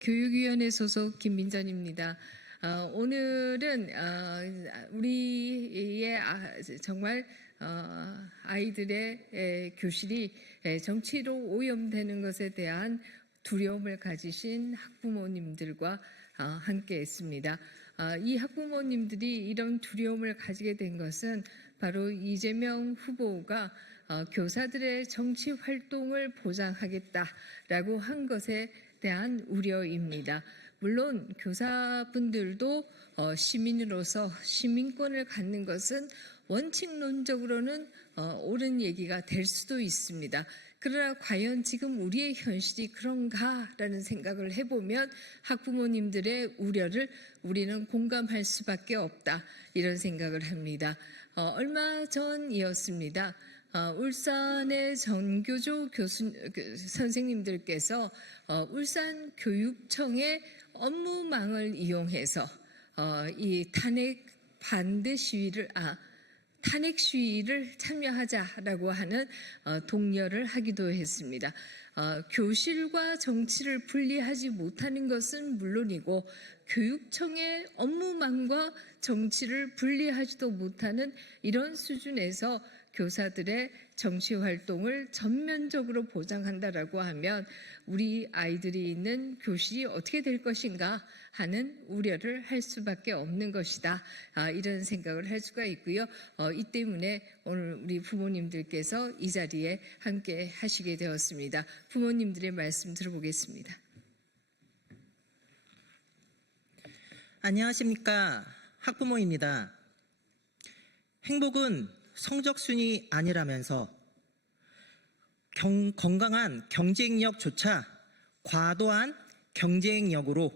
교육위원회 소속 김민전입니다. 오늘은 우리의 정말 아이들의 교실이 정치로 오염되는 것에 대한 두려움을 가지신 학부모님들과 함께 했습니다. 이 학부모님들이 이런 두려움을 가지게 된 것은 바로 이재명 후보가 교사들의 정치 활동을 보장하겠다라고 한 것에 대한 우려입니다. 물론 교사분들도 시민으로서 시민권을 갖는 것은 원칙론적으로는 옳은 얘기가 될 수도 있습니다. 그러나 과연 지금 우리의 현실이 그런가라는 생각을 해보면 학부모님들의 우려를 우리는 공감할 수밖에 없다, 이런 생각을 합니다. 얼마 전이었습니다. 울산의 전교조 선생님들께서 울산 교육청의 업무망을 이용해서 이 탄핵 시위를 참여하자라고 하는 독려를 하기도 했습니다. 교실과 정치를 분리하지 못하는 것은 물론이고 교육청의 업무망과 정치를 분리하지도 못하는 이런 수준에서 교사들의 정치 활동을 전면적으로 보장한다라고 하면 우리 아이들이 있는 교실이 어떻게 될 것인가 하는 우려를 할 수밖에 없는 것이다, 이런 생각을 할 수가 있고요. 이 때문에 오늘 우리 부모님들께서 이 자리에 함께 하시게 되었습니다. 부모님들의 말씀 들어보겠습니다. 안녕하십니까, 학부모입니다. 행복은 성적순이 아니라면서 건강한 경쟁력조차 과도한 경쟁력으로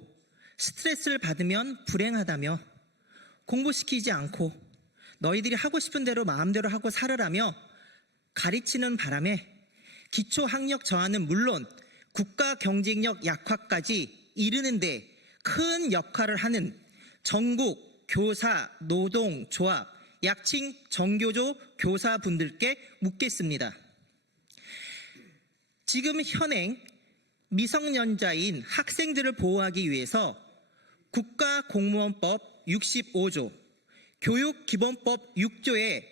스트레스를 받으면 불행하다며 공부시키지 않고 너희들이 하고 싶은 대로 마음대로 하고 살으라며 가르치는 바람에 기초학력 저하는 물론 국가 경쟁력 약화까지 이르는데 큰 역할을 하는 전국 교사 노동조합 약칭 전교조 교사분들께 묻겠습니다. 지금 현행 미성년자인 학생들을 보호하기 위해서 국가공무원법 65조, 교육기본법 6조에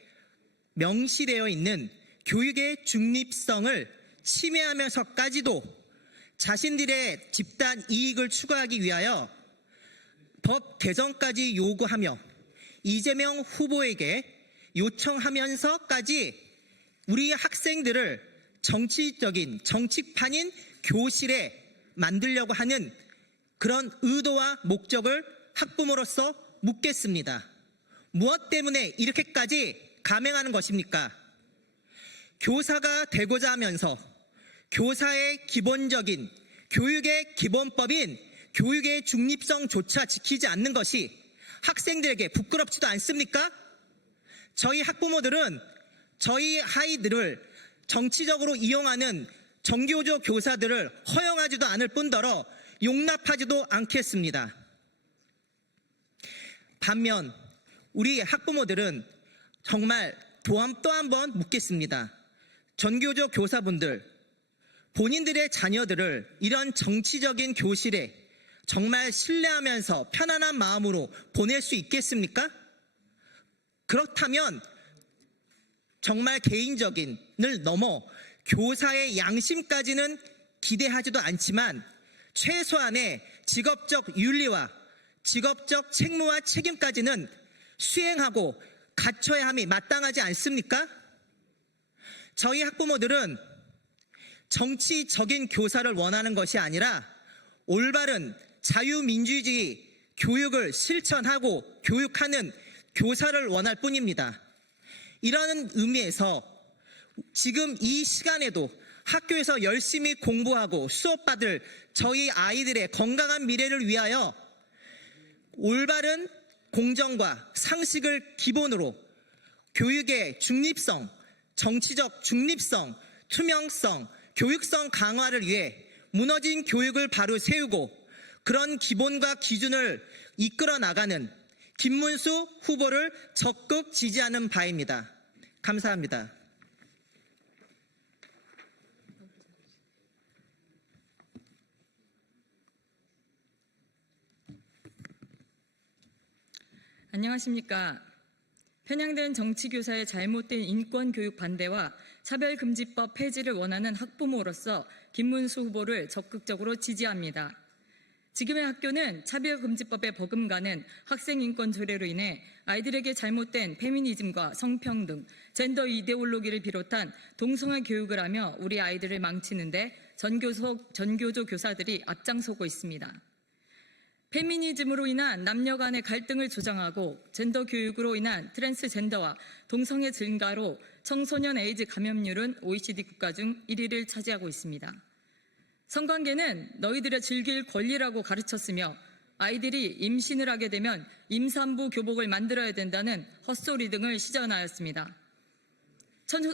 명시되어 있는 교육의 중립성을 침해하면서까지도 자신들의 집단 이익을 추구하기 위하여 법 개정까지 요구하며 이재명 후보에게 요청하면서까지 우리 학생들을 정치적인 정치판인 교실에 만들려고 하는 그런 의도와 목적을 학부모로서 묻겠습니다. 무엇 때문에 이렇게까지 감행하는 것입니까? 교사가 되고자 하면서 교사의 기본적인 교육의 기본법인 교육의 중립성조차 지키지 않는 것이 학생들에게 부끄럽지도 않습니까? 저희 학부모들은 저희 아이들을 정치적으로 이용하는 전교조 교사들을 허용하지도 않을 뿐더러 용납하지도 않겠습니다. 반면 우리 학부모들은 정말 또 한 번 묻겠습니다. 전교조 교사분들, 본인들의 자녀들을 이런 정치적인 교실에 정말 신뢰하면서 편안한 마음으로 보낼 수 있겠습니까? 그렇다면 정말 개인적인을 넘어 교사의 양심까지는 기대하지도 않지만 최소한의 직업적 윤리와 직업적 책무와 책임까지는 수행하고 갖춰야 함이 마땅하지 않습니까? 저희 학부모들은 정치적인 교사를 원하는 것이 아니라 올바른 자유민주주의 교육을 실천하고 교육하는 교사를 원할 뿐입니다. 이러한 의미에서 지금 이 시간에도 학교에서 열심히 공부하고 수업받을 저희 아이들의 건강한 미래를 위하여 올바른 공정과 상식을 기본으로 교육의 중립성, 정치적 중립성, 투명성, 교육성 강화를 위해 무너진 교육을 바로 세우고 그런 기본과 기준을 이끌어 나가는 김문수 후보를 적극 지지하는 바입니다. 감사합니다. 안녕하십니까. 편향된 정치교사의 잘못된 인권교육 반대와 차별금지법 폐지를 원하는 학부모로서 김문수 후보를 적극적으로 지지합니다. 지금의 학교는 차별금지법에 버금가는 학생인권 조례로 인해 아이들에게 잘못된 페미니즘과 성평등, 젠더 이데올로기를 비롯한 동성애 교육을 하며 우리 아이들을 망치는데 전교조 교사들이 앞장서고 있습니다. 페미니즘으로 인한 남녀 간의 갈등을 조장하고 젠더 교육으로 인한 트랜스젠더와 동성애 증가로 청소년 에이즈 감염률은 OECD 국가 중 1위를 차지하고 있습니다. 성관계는 너희들의 즐길 권리라고 가르쳤으며 아이들이 임신을 하게 되면 임산부 교복을 만들어야 된다는 헛소리 등을 시전하였습니다.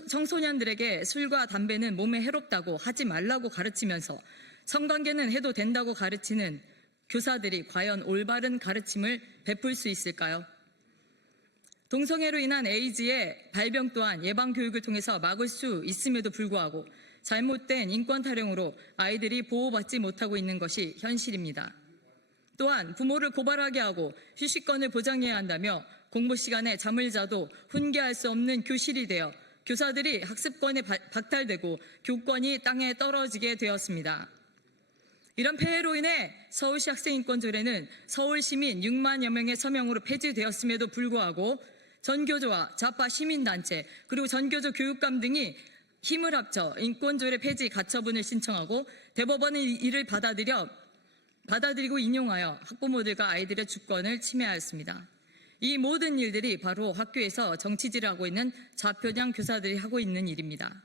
청소년들에게 술과 담배는 몸에 해롭다고 하지 말라고 가르치면서 성관계는 해도 된다고 가르치는 교사들이 과연 올바른 가르침을 베풀 수 있을까요? 동성애로 인한 에이즈의 발병 또한 예방교육을 통해서 막을 수 있음에도 불구하고 잘못된 인권 타령으로 아이들이 보호받지 못하고 있는 것이 현실입니다. 또한 부모를 고발하게 하고 휴식권을 보장해야 한다며 공부 시간에 잠을 자도 훈계할 수 없는 교실이 되어 교사들이 학습권이 박탈되고 교권이 땅에 떨어지게 되었습니다. 이런 폐해로 인해 서울시 학생인권조례는 서울 시민 6만여 명의 서명으로 폐지되었음에도 불구하고 전교조와 좌파 시민단체 그리고 전교조 교육감 등이 힘을 합쳐 인권조례 폐지 가처분을 신청하고 대법원은 이를 받아들이고 인용하여 학부모들과 아이들의 주권을 침해하였습니다. 이 모든 일들이 바로 학교에서 정치질을 하고 있는 좌편향 교사들이 하고 있는 일입니다.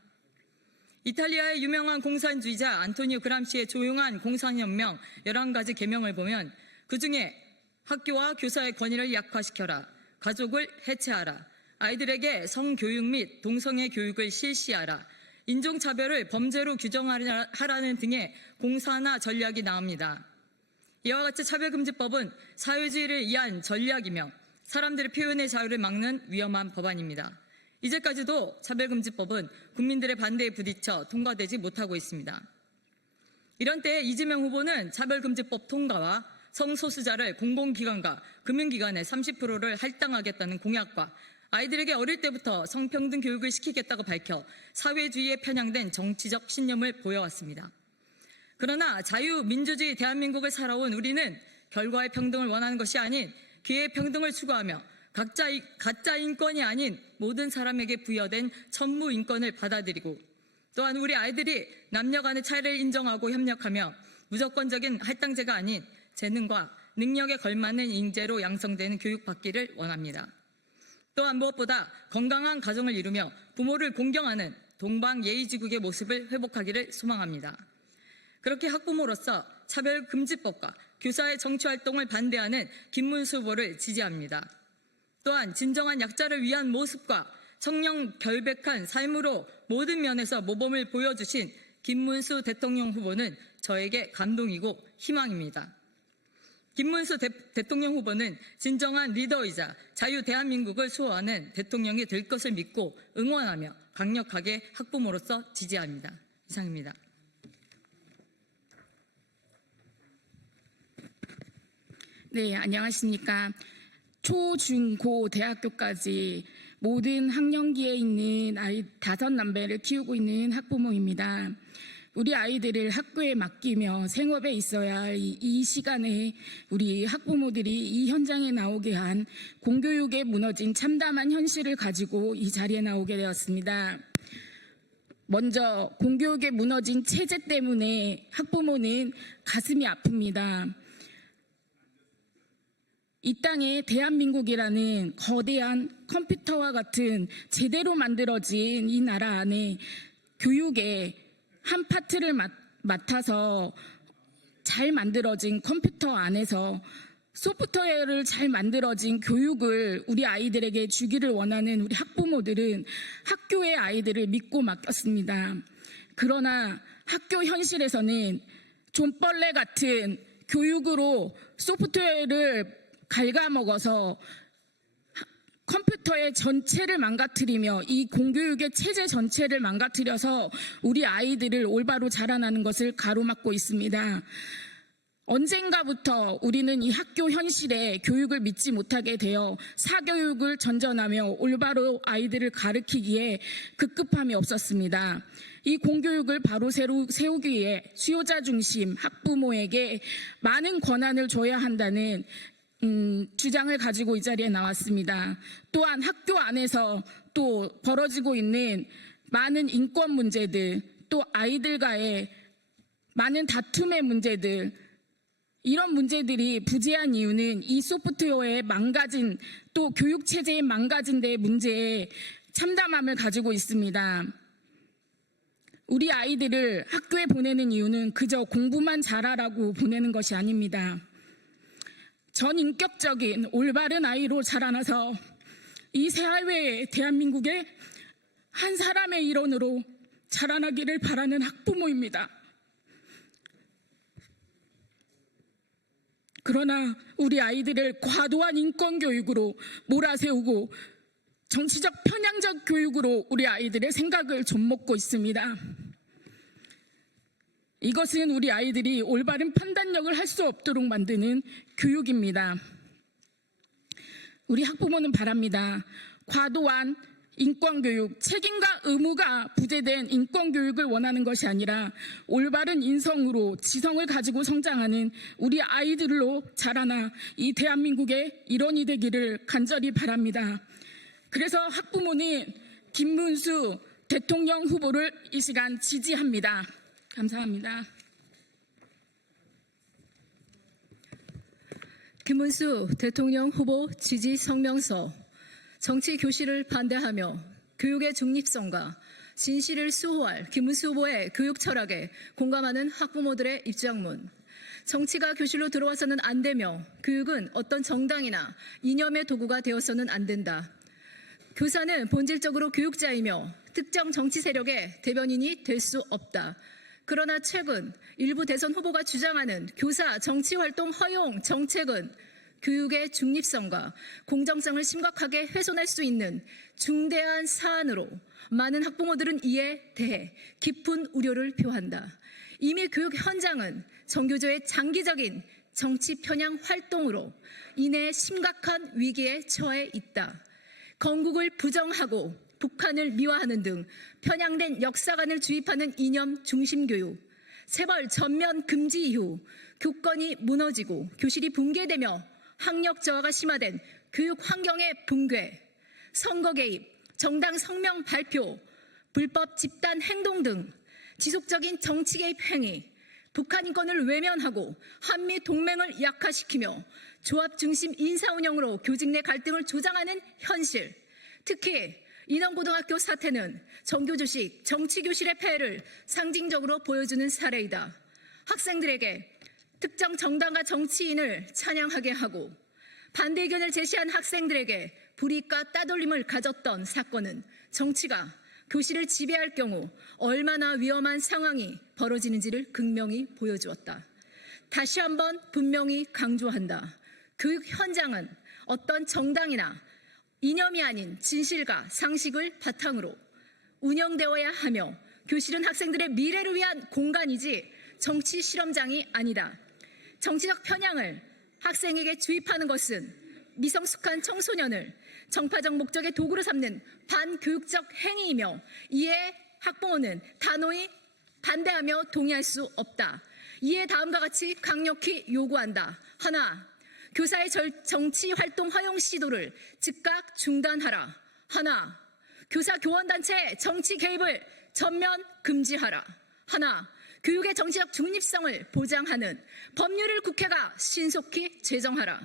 이탈리아의 유명한 공산주의자 안토니오 그람시의 조용한 공산혁명 11가지 계명을 보면 그중에 학교와 교사의 권위를 약화시켜라, 가족을 해체하라, 아이들에게 성교육 및 동성애 교육을 실시하라, 인종차별을 범죄로 규정하라는 등의 공산화 전략이 나옵니다. 이와 같이 차별금지법은 사회주의를 위한 전략이며 사람들의 표현의 자유를 막는 위험한 법안입니다. 이제까지도 차별금지법은 국민들의 반대에 부딪혀 통과되지 못하고 있습니다. 이런 때에 이재명 후보는 차별금지법 통과와 성소수자를 공공기관과 금융기관의 30%를 할당하겠다는 공약과 아이들에게 어릴 때부터 성평등 교육을 시키겠다고 밝혀 사회주의에 편향된 정치적 신념을 보여왔습니다. 그러나 자유민주주의 대한민국을 살아온 우리는 결과의 평등을 원하는 것이 아닌 기회의 평등을 추구하며 가짜 인권이 아닌 모든 사람에게 부여된 천무 인권을 받아들이고 또한 우리 아이들이 남녀 간의 차이를 인정하고 협력하며 무조건적인 할당제가 아닌 재능과 능력에 걸맞는 인재로 양성되는 교육받기를 원합니다. 또한 무엇보다 건강한 가정을 이루며 부모를 공경하는 동방예의지국의 모습을 회복하기를 소망합니다. 그렇게 학부모로서 차별금지법과 교사의 정치활동을 반대하는 김문수 후보를 지지합니다. 또한 진정한 약자를 위한 모습과 청렴 결백한 삶으로 모든 면에서 모범을 보여주신 김문수 대통령 후보는 저에게 감동이고 희망입니다. 김문수 대통령 후보는 진정한 리더이자 자유 대한민국을 수호하는 대통령이 될 것을 믿고 응원하며 강력하게 학부모로서 지지합니다. 이상입니다. 네, 안녕하십니까. 초, 중, 고, 대학교까지 모든 학년기에 있는 아이 5남매를 키우고 있는 학부모입니다. 우리 아이들을 학교에 맡기며 생업에 있어야 할 이 시간에 우리 학부모들이 이 현장에 나오게 한 공교육에 무너진 참담한 현실을 가지고 이 자리에 나오게 되었습니다. 먼저 공교육에 무너진 체제 때문에 학부모는 가슴이 아픕니다. 이 땅에 대한민국이라는 거대한 컴퓨터와 같은 제대로 만들어진 이 나라 안에 교육의 한 파트를 맡아서 잘 만들어진 컴퓨터 안에서 소프트웨어를 잘 만들어진 교육을 우리 아이들에게 주기를 원하는 우리 학부모들은 학교의 아이들을 믿고 맡겼습니다. 그러나 학교 현실에서는 존벌레 같은 교육으로 소프트웨어를 갉아먹어서 컴퓨터의 전체를 망가뜨리며 이 공교육의 체제 전체를 망가뜨려서 우리 아이들을 올바로 자라나는 것을 가로막고 있습니다. 언젠가부터 우리는 이 학교 현실에 교육을 믿지 못하게 되어 사교육을 전전하며 올바로 아이들을 가르치기에 급급함이 없었습니다. 이 공교육을 바로 세우기 위해 수요자 중심 학부모에게 많은 권한을 줘야 한다는 주장을 가지고 이 자리에 나왔습니다. 또한 학교 안에서 또 벌어지고 있는 많은 인권 문제들, 또 아이들과의 많은 다툼의 문제들, 이런 문제들이 부재한 이유는 이 소프트웨어의 망가진, 또 교육체제의 망가진 데 문제에 참담함을 가지고 있습니다. 우리 아이들을 학교에 보내는 이유는 그저 공부만 잘하라고 보내는 것이 아닙니다. 전인격적인 올바른 아이로 자라나서 이 사회의 대한민국의 한 사람의 일원으로 자라나기를 바라는 학부모입니다. 그러나 우리 아이들을 과도한 인권교육으로 몰아세우고 정치적 편향적 교육으로 우리 아이들의 생각을 좀먹고 있습니다. 이것은 우리 아이들이 올바른 판단력을 할 수 없도록 만드는 교육입니다. 우리 학부모는 바랍니다. 과도한 인권교육, 책임과 의무가 부재된 인권교육을 원하는 것이 아니라 올바른 인성으로 지성을 가지고 성장하는 우리 아이들로 자라나 이 대한민국의 일원이 되기를 간절히 바랍니다. 그래서 학부모는 김문수 대통령 후보를 이 시간 지지합니다. 감사합니다. 김문수 대통령 후보 지지 성명서. 정치 교실을 반대하며 교육의 중립성과 진실을 수호할 김문수 후보의 교육 철학에 공감하는 학부모들의 입장문. 정치가 교실로 들어와서는 안 되며 교육은 어떤 정당이나 이념의 도구가 되어서는 안 된다. 교사는 본질적으로 교육자이며 특정 정치 세력의 대변인이 될 수 없다. 그러나 최근 일부 대선 후보가 주장하는 교사 정치활동 허용 정책은 교육의 중립성과 공정성을 심각하게 훼손할 수 있는 중대한 사안으로 많은 학부모들은 이에 대해 깊은 우려를 표한다. 이미 교육 현장은 정교조의 장기적인 정치 편향 활동으로 인해 심각한 위기에 처해 있다. 건국을 부정하고 북한을 미화하는 등 편향된 역사관을 주입하는 이념 중심 교육, 체벌 전면 금지 이후 교권이 무너지고 교실이 붕괴되며 학력 저하가 심화된 교육 환경의 붕괴, 선거 개입, 정당 성명 발표, 불법 집단 행동 등 지속적인 정치 개입 행위, 북한 인권을 외면하고 한미 동맹을 약화시키며 조합 중심 인사 운영으로 교직 내 갈등을 조장하는 현실, 특히 인원고등학교 사태는 정교조식 정치교실의 폐해를 상징적으로 보여주는 사례이다. 학생들에게 특정 정당과 정치인을 찬양하게 하고 반대 의견을 제시한 학생들에게 불이익과 따돌림을 가졌던 사건은 정치가 교실을 지배할 경우 얼마나 위험한 상황이 벌어지는지를 극명히 보여주었다. 다시 한번 분명히 강조한다. 교육 현장은 어떤 정당이나 이념이 아닌 진실과 상식을 바탕으로 운영되어야 하며 교실은 학생들의 미래를 위한 공간이지 정치 실험장이 아니다. 정치적 편향을 학생에게 주입하는 것은 미성숙한 청소년을 정파적 목적의 도구로 삼는 반교육적 행위이며 이에 학부모는 단호히 반대하며 동의할 수 없다. 이에 다음과 같이 강력히 요구한다. 하나, 교사의 정치 활동 허용 시도를 즉각 중단하라. 하나, 교사 교원단체 정치 개입을 전면 금지하라. 하나, 교육의 정치적 중립성을 보장하는 법률을 국회가 신속히 제정하라.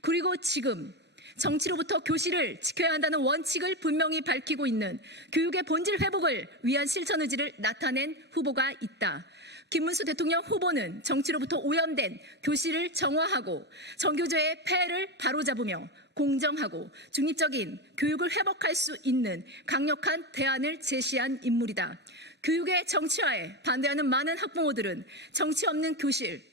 그리고 지금 정치로부터 교실을 지켜야 한다는 원칙을 분명히 밝히고 있는 교육의 본질 회복을 위한 실천 의지를 나타낸 후보가 있다. 김문수 대통령 후보는 정치로부터 오염된 교실을 정화하고 정교조의 폐해를 바로잡으며 공정하고 중립적인 교육을 회복할 수 있는 강력한 대안을 제시한 인물이다. 교육의 정치화에 반대하는 많은 학부모들은 정치 없는 교실,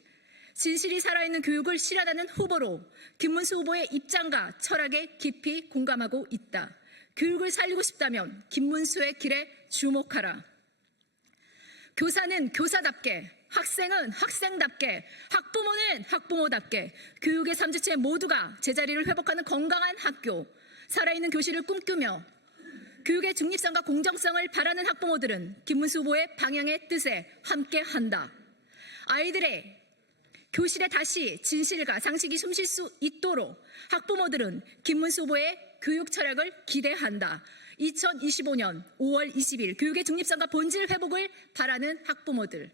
진실이 살아있는 교육을 실현하는 후보로 김문수 후보의 입장과 철학에 깊이 공감하고 있다. 교육을 살리고 싶다면 김문수의 길에 주목하라. 교사는 교사답게 학생은 학생답게, 학부모는 학부모답게 교육의 삼주체 모두가 제자리를 회복하는 건강한 학교, 살아있는 교실을 꿈꾸며 교육의 중립성과 공정성을 바라는 학부모들은 김문수 후보의 방향의 뜻에 함께한다. 아이들의 교실에 다시 진실과 상식이 숨쉴 수 있도록 학부모들은 김문수 후보의 교육 철학을 기대한다. 2025년 5월 20일 교육의 중립성과 본질 회복을 바라는 학부모들.